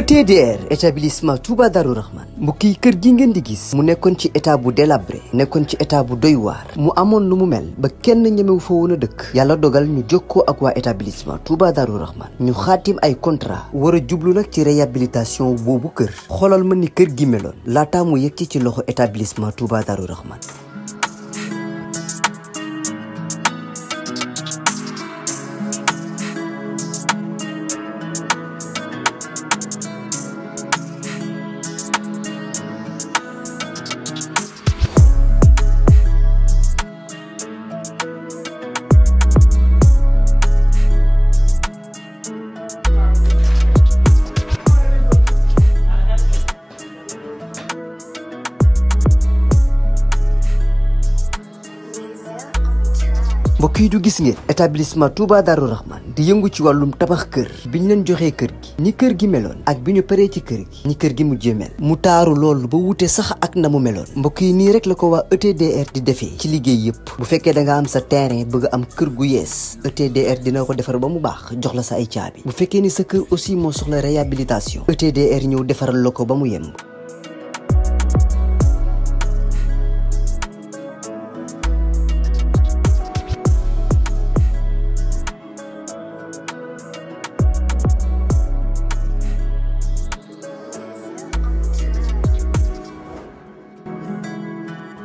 ETDR établissement Touba Darou Rahman mbokk yi kër gi ngeen di gis mu nekkoon ci état bu délabré nekkoon ci état bu doy waar mu amoon lu mu mel ba kenn ñemewu fa woon a dëkk yàlla dogal ñu jokkoo ak waa établissement Touba Darou Rahman ñu xaatim ay contrat war a jublu nag ci réhabilitation boobu kër xoolal ma ni kër gi meloon laataa mu yegg ci loxo établissement Touba Darou Rahman. mbokk yi du gis ngeen établissement Touba Darou Rahman di yëngu ci wàllum tabax kër bi ñu leen joxee kër gi ni kër gi meloon ak bi ñu paree ci kër gi ni kër gi mujjee mel mu taaru loolu ba wute sax ak na mu meloon mbokk yi nii rek la ko waa ETDR di defee ci liggéey yëpp bu fekkee da nga am sa terrain bëgg am kër gu yees ETDR dina ko defar ba mu baax jox la sa ay caabi bu fekkee ni sa kër aussi moo soxla réhabilitation ETDR ñëw defaral la ko ba mu yemb.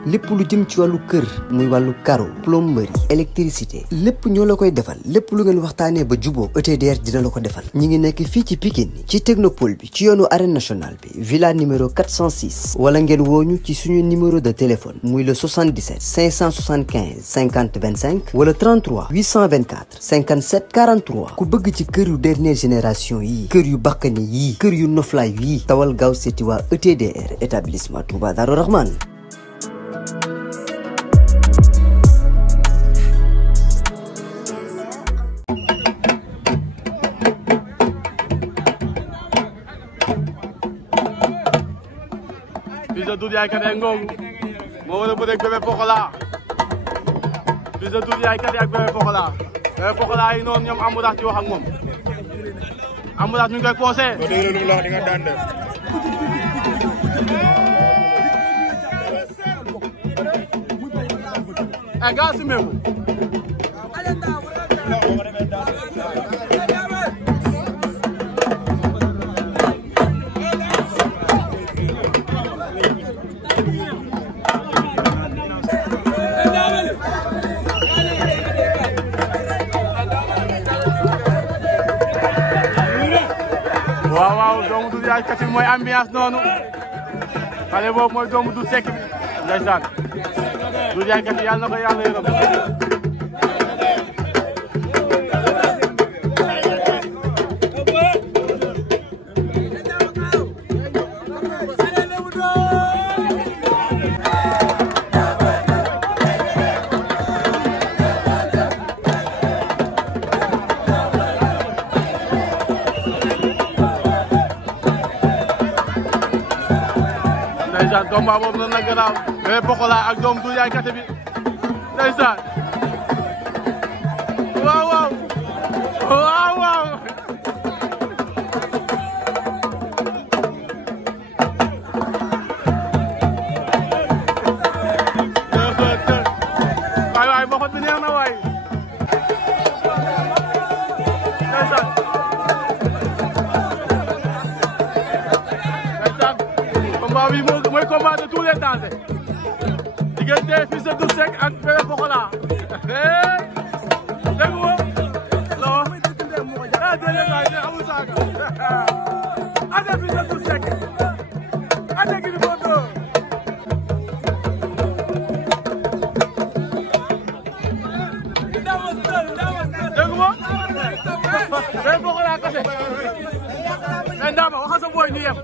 lépp lu jëm ci wàllu kër muy wàllu carreau plomberie électricité lépp ñoo la koy defal lépp lu ngeen waxtaanee ba juboo ETDR dina la ko defal ñi ngi nekk fii ci Pikine ci technopole bi ci yoonu arène nationale bi villa numéro 406 wala ngeen wooñu ci suñu numéro de téléphone muy le 77 575 50 25 wala 33 824 57 43 ku bëgg ci kër yu dernière génération yii kër yu bakkane yii kër yu noflaay yii tawal gaaw seeti waa ETDR établissement Touba Darou Rahman. Fils de Doudou Yaye Katé Ngongu moo war a bëre ak Bébé Pokola Fils de Doudou Yaye Katé ak Bébé Pokola yi noonu ñoom Amourax ci wax ak moom Amourax mi ngi koy conseillé. boo déggee lu mu la wax di nga daan def. gaa si meeku. waaw doomu Doudou Yaye Katé mooy ambiance noonu xale boobu mooy doomu Doudou Seck bi ndeysaan Doudou Yaye Katé yàlla na ko yàlla yërëm ndeysaan combat boobu na garaaw Bébé Pokola ak doomu Doudou Yaye Katé bi ndeysaan waaw waaw waaw waaw waay waay mboxot bi neex na waay ndeysaan combat bi mooy combat de tous les temps diggante Fils de Doudou Seck ak Bébé Pokola dégg nga non déedéet waay ne amul saaga ade Fils de Doudou Seck ade Gris Bordeaux dégg nga Bébé Pokola kese mais Ndama waxal sa booy ñu yem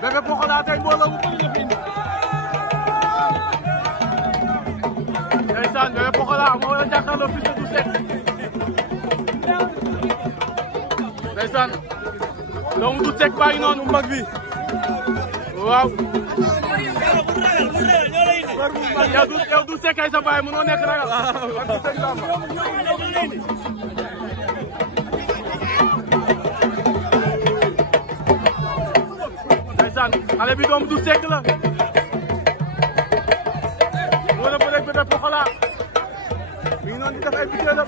Bébé Pokola tey mbooloo bu bëri la fi indi. Ndeysaan Bébé Pokola moo la jàkkaarloo Fils de Douze Seck. Ndeysaan doomu Douze Seck baa ngi noonu mag bi waaw. yow Douze Seck ay sa baay mënoo nekk ragal. xale bi doomu Douze Seck la moo la bëreeg Bébé Pokola mi ngi noonu di def ay butéelam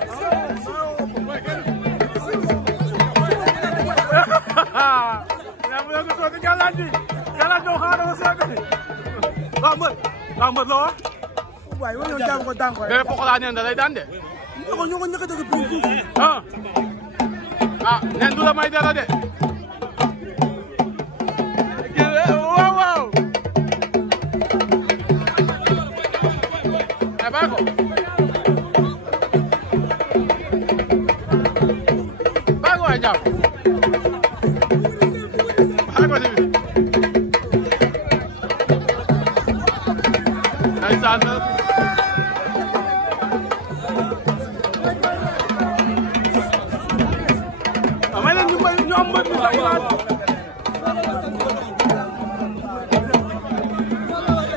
mais mu ne ko sooti gàllaaj bi gàllaaj boo xaaral ma sooti waaw mbër loo wax waaye wala yow jàmm ko daan ko Bébé Pokola neen da lay daan de ñoo ko ñëkk a dëgg prix neen du la may dara de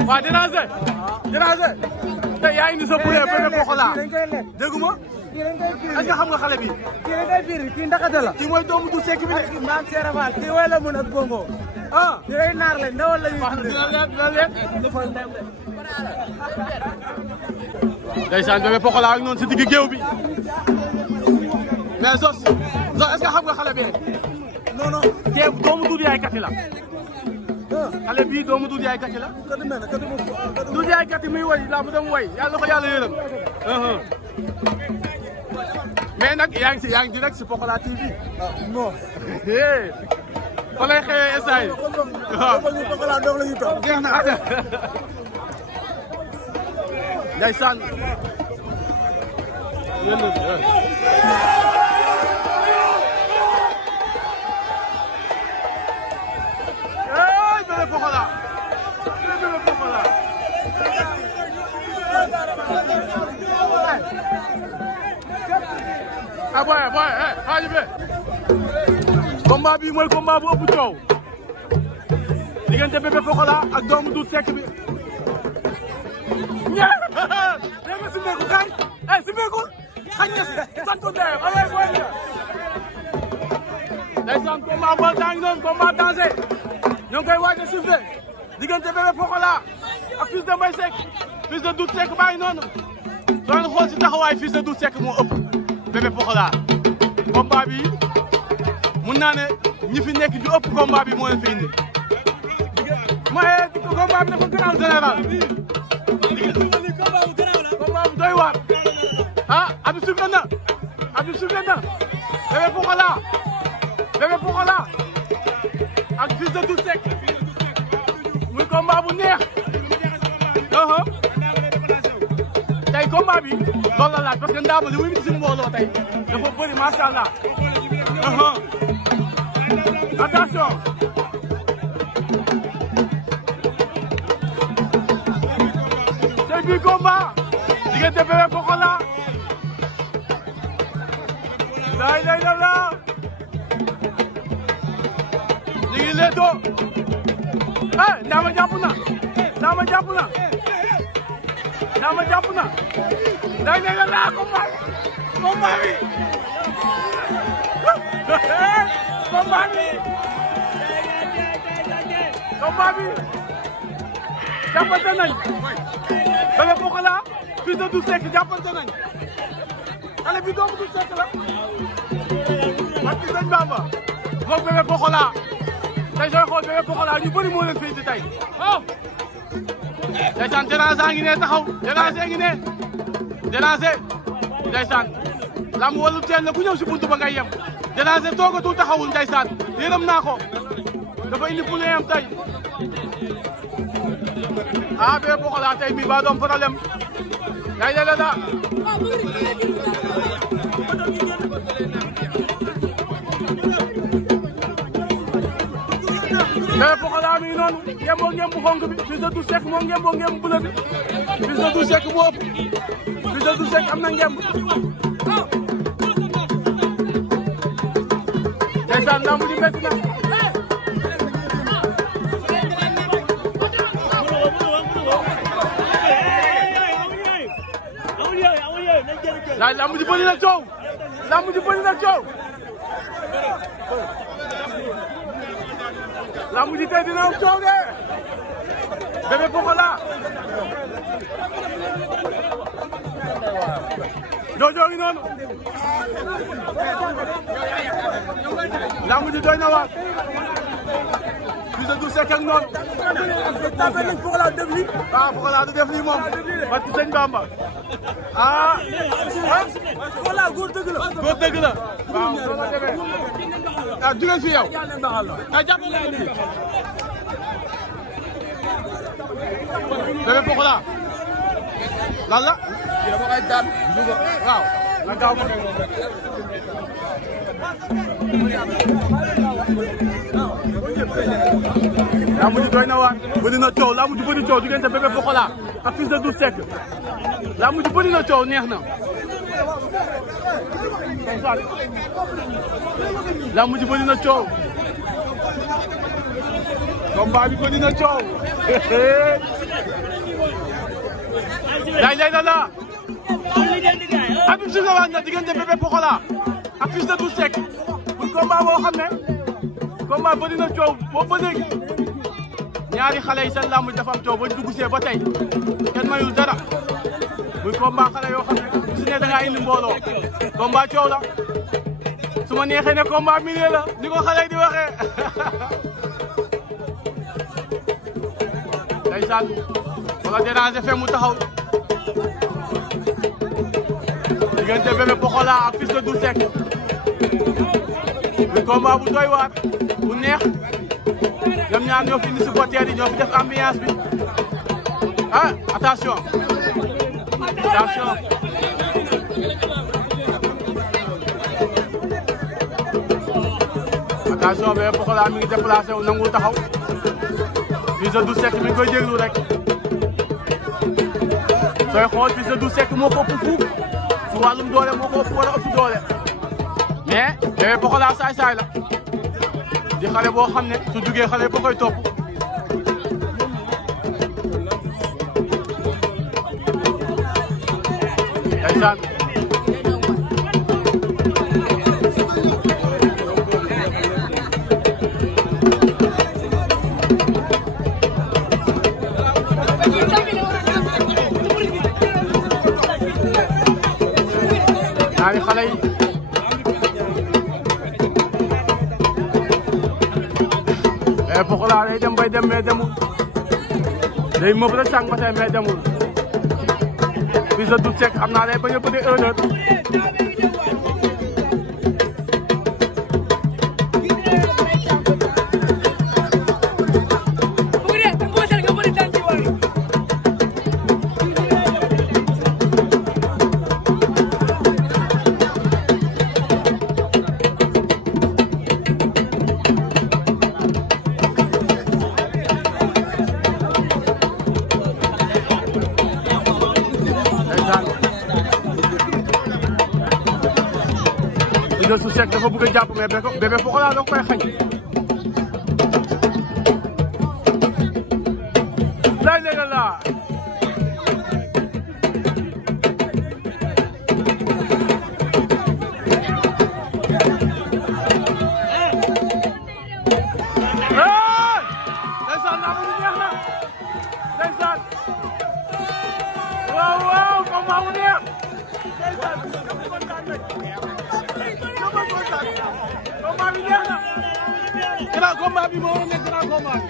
waa déranger tey yaa indi sa poulet Bébé Pokola dégguma est-ce que xam nga xale bi kii dañ koy firi kii ndaxate la kii mooy doomu Douze Seck bi de maam Seera Fall kii way la mën ak bongo kii day naar la ndawal la wax dina leer ndeysaan Bébé Pokola ak noonu si digg géew bi mais Zos est-ce que xam nga xale bi rek non kii doomu Doudou Yaye Kati la xale bii doomu Doudou Yaye Kati la Doudou Yaye Kati muy woy la mu dem woy yàlla ko yàlla yërëm mais nag yaa ngi direct si Pokola TV non fa lay xëyee instant yi waaw Pokola doom la ñu toog jeex na ada ndeysaan Bébé Pokola boy xaaji be combat bi mooy combat bu ëpp coow diggante Bébé Pokola ak doomu Douze Seck bi ñaar dégg nga simmeeku kaay simmeeku xañ na si sant ndeyam alay boy ndeysaan combat boo daa ngi noonu combat danger ñoo ngi koy waaj a sifflé diggante Bébé Pokola ak Fils de Mbaye Seck Fils de Douze Seck baa ngi noonu soo leen xool si taxawaay Fils de Douze Seck moo ëpp Bébé Pokola combat bi mun naa ne ñi fi nekk ju ëpp combat bi moo leen fi indi mooy combat bi dafa grand général combat bu doy waar abi sifflé na Bébé Pokola ak Fils de Douze Seck muy combat bu neex tey combat bi loolu la laaj parce que Ndama li muy indi si mbooloo tey dafa bëri macha allah attention tey bii combat diggante Bébé Pokola lay la ñu ngi leetoo Ndama jàpp na Lama jàpp na day ne la combat bi combat bi jàppante nañ Bébé Pokola fils de Double Seck jàppante nañ xale bi doomu Double Seck la parce que sëñ Bamba moom Bébé Pokola tey sooy xool Bébé Pokola ñu bëri moo leen fii ci tey ndeysaan Déranger ngi ne taxaw Déranger ngi ne Déranger ndeysaan lamb wàllu teen la ku ñëw si buntu ba ngay yem Déranger toogatul taxawul ndeysaan yërëm naa ko dafa indi fu am tey ah Bébé Pokola tey bii ba doon problème yaay léeg-léeg daal Bébé Pokola mi ngi noonu ngemboo ngembu xonk bi fils de Double Seck moo ngemboo ngembu bleu bi fils de Double Seck moo ëpp fils de Double Seck am na ngemb ndeysaan lamb ji métti na laay lamb ji bëri na coow lamb ji bëri na coow lamb ji tey dina am coow de Bébé Pokola Jojo ngi noonu lamb ji doy na waar fils de Double Seck ak noonu Pokola def lii ah Pokola du def lii moom parce que sëñ Bamba ah Pokola góor dëgg la góor dëgg la waaw noonu la demee ah jugee fi yow ah jàppale ko fii Bébé Pokola lan la dama koy daan waaw na gaaw ma lamb ji doy na waar bëri na coow lamb ji bëri coow diggante Bébé Pokola ak fils de Double Seck lamb ji bëri na coow neex na lamb ji bëri na coow combat bi bëri na coow lay la Habib Sy waat na diggante Bébé Pokola ak fils de Double Seck pour combat boo xam ne combat bëri na coow boobu ba léegi ñaari xale yi seen lamb dafa am coow ba dugg see ba tey kenn mayul dara muy combat xale yoo xam ne ku si ne da ngaa indi mbooloo combat coow la su ma neexee ne combat milieu la ni ko xale yi di waxee ndeysaan wala Déranger fe mu taxaw diggante Bébé Pokola ak fils de Double Seck muy combat bu doy waar bu neex ñoom ñaar ñoo fi indi supporters yi ñoo fi def ambiance bi ah attention attention attention Bébé Pokola mi ngi déplacé wu nangul taxaw fils de Double Seck mi ngi koy déglu rek sooy xool fils de Double Seck moo ko ëpp fuuf su wàllum doole moo ko ëpp war a ëpp doole mais Bébé Pokola saay-saay la di xale boo xam ne su duggee xale ba koy topp ndeysaan ñaari xale yi Bébé Pokola day dem bay dem mais demul day mëb rek sànq ba tey mais demul fils de Double Seck xam naa day bañ a bëri erreur Fils de Double Seck dafa bëgg a jàpp mais Bébé Pokola da koy xañ lay léegi la combat bi neex na. grand combat bi moo war a nekk grand combat bi.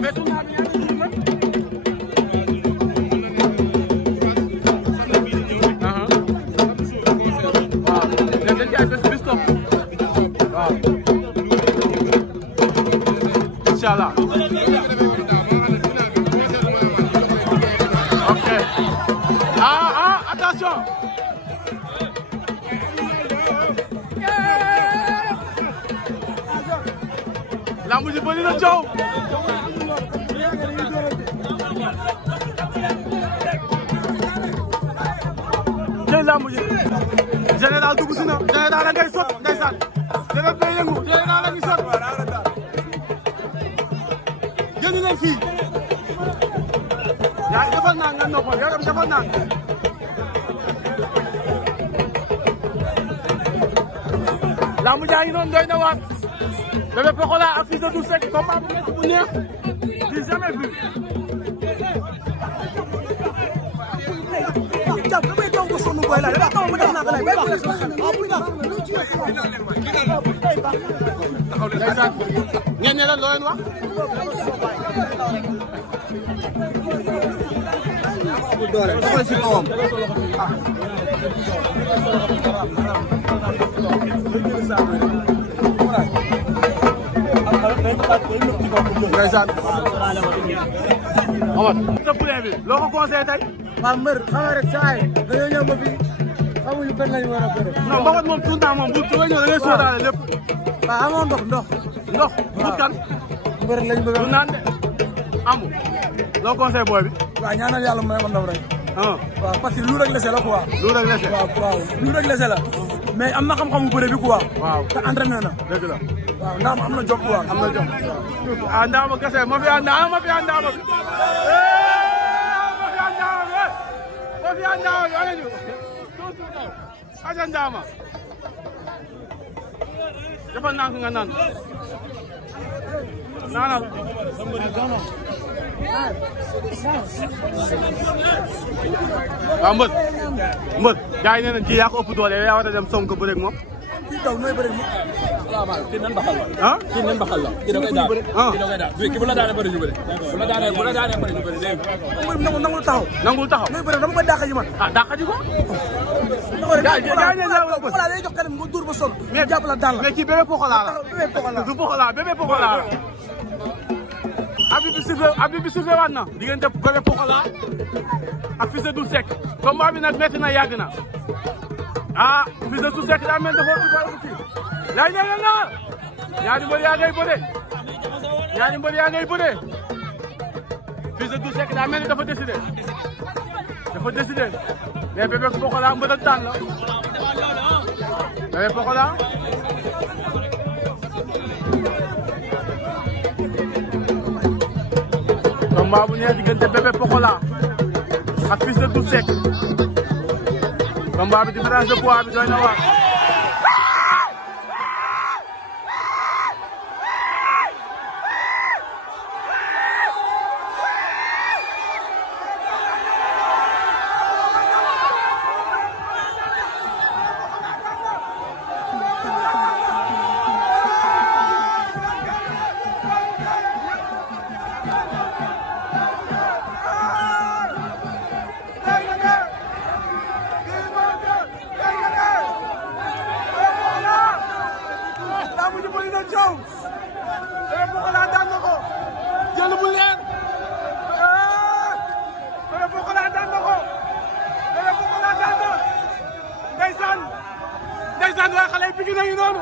mais tournoi bi ñaata jour la. waaw dañ koy bés bis topp. waaw. incha allah. ok. attention. lamb ji bëri na coow. jël lamb ji. général dugg si na. général la ngay sot ndeysaan. général day yëngu. général la ngi sot. génn leen fii. yaa ngi defal naa nga noppal yaram defal naa. lamb jaa ngi noonu doy na waat. Bébé Pokola ak Fils de Double Seck combat bu nekk bu neex du jamais vu. jàpp damay daw ba sonn booy la dama xaw ma def naa ko lay bay bëgg ndeysaan ngeen ne la loo leen wax. doole doxal si kawam. ndeysaan. Omar. sa poulet bi loo ko conseillé tey. waaw mbër xam nga rek saa yi dañoo ñëw ba fii xamuñu kan lañu war a bëre. non mbaxat moom tout le temps moom bu ñëw da ngay sóoraale lépp. waaw amoo ndox. ndox bu kan. mbër lañ bëgg a. du naan de amu. loo conseillé booy bi. waaw ñaanal yàlla may ma ndaw rek. waaw parce que lu rek lese la quoi. lu rek lese. waaw lu rek lese la. mais am na xam-xamu bëre bi quoi. waaw te entraîné na. dëgg la. waaw ndaama am na job quoi. am na job. ah ndaama kese ma fi àndaama bi. ma fi àndaama bi wala ñu. aja ndaama. defal naa ko nga naan. naanal. waaw mbët. gars yi nee nañ kii yaa ko ëpp doole yaa war a dem sonk bëre ak moom. kii taw nooy bëre moom. salaamaaleykum kii nan baxal la. ah kii nan baxal la. kii da koy daal kii da koy daal kii bu la daanee bëri ñu bëri. bu la daanee bëri ñu bëri dégg nga. nangul taxaw. nangul taxaw. nooy bëre dama koy dàq ji man. ah dàq ji ko. gars yi Pokola day jox kanam nga dóor ba sol. mais jàpp la daal la. mais kii Bébé Pokola la. Bébé Pokola du Pokola Bébé Pokola la. Habib bi sifflé waat na diggante Bébé Pokola ak Fils de Double Seck combat bi nag métti na yàgg na ah Fils de Double Seck daa mel dafa lay ne nga ñaari mbër yaa ngay bëre Fils de Double Seck daa mel ni dafa décidé mais Bébé Pokola mbër ak tànn la Bébé Pokola combat bu neex diggante Bébé Pokola ak Fils de Double Seck combat bi différence de poids bi doy na waar. Bébé Pokola daan na ko jël bu leer Bébé Pokola daan na ko Bébé Pokola daan na ndeysaan waa xale yi Pikine nañu noonu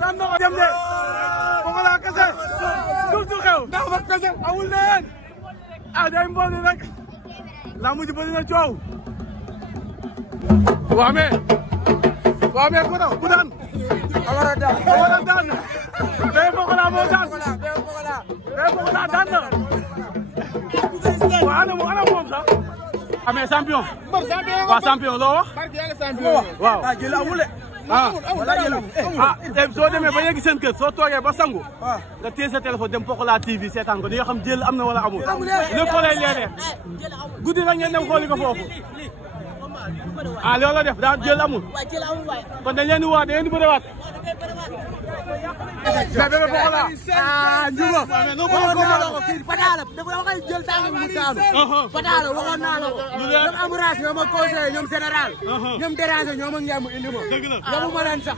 daan na ko dem de Pokola kese suuf su xew ndax ba kese amul leen ah day mboolu rek laa mujj bëri na coow waa mais ku daw ku daan Amara daan Bébé Pokola moo daan Bébé Pokola daan na waa ana moom sax mais champion. waaw champion loo wax. waaw. jël amul soo demee ba yegg seen kër soo toogee ba sangu. nga téye sa téléphone dem Pokola TV seetaan ko di nga xam jël am na wala amul. lépp fa lay leeree. guddi rek ngeen dem xooli ko foofu. loolu la def daa jël amul. kon dañ leen di wax da ngeen di bëriwaat. mais Bébé Pokola. Njuba. waxoon naa la ko kii Fadala dafa waxay jël tàng mu daanu. Fadala waxoon naa la ko. ñoom Amouraas ñoom ak conseil ñoom général. ñoom déranger ñoom ak ngemb indi ma. dëgg la yabu ma leen sax.